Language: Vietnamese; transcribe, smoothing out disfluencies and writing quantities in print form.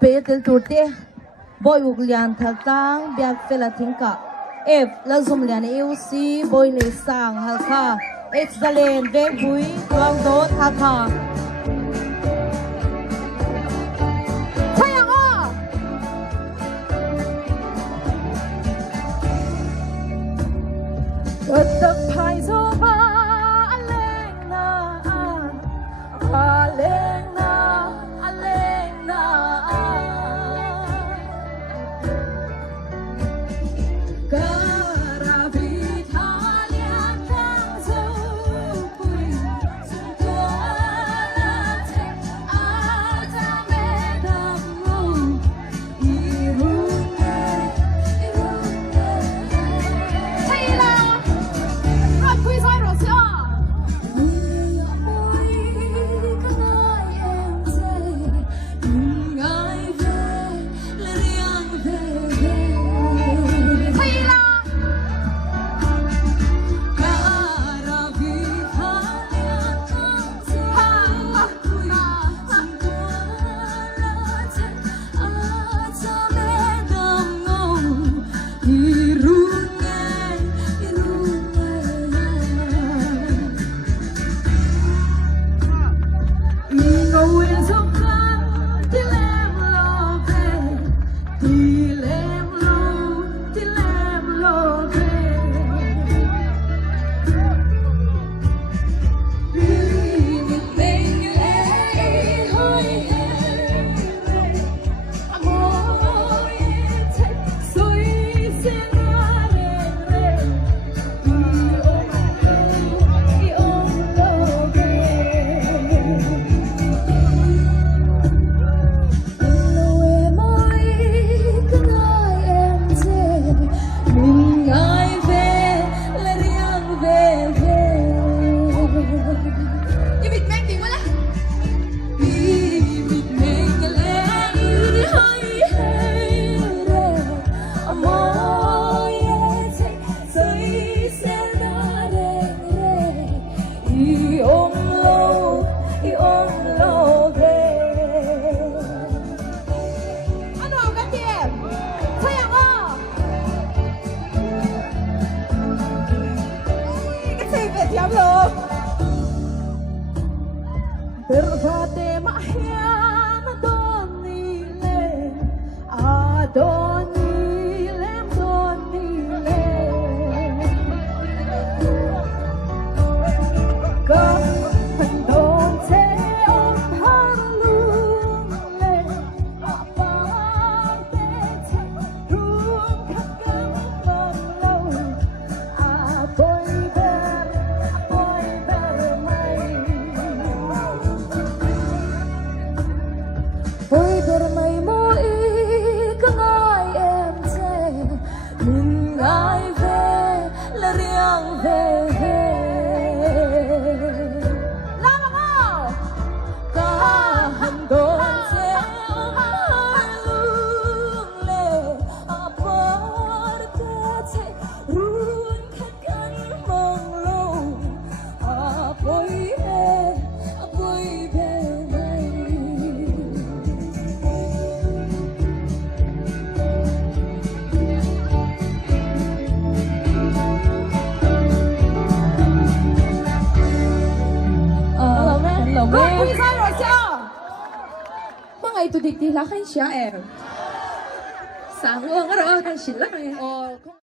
pe tel turte boy uglian thaltang biak fela thingka f la zum lian euc boy le sang halkha excellent ve bui twang do thakha thayang a the phai zo ba alena alena alena Berfate mahyan adonile adonile adonile Kapandon se on harlungle aparte rung kakang manglaw apoy ber may ôi bermay mo ikangai em che mình ai về là riêng về la mong cả hành đồn sẽ lung lệ aparte run kakang mong lâu apoy be Quý sai rồi sao? Mga ito dikti lakay siya eh. Sang uang araw kan sila eh.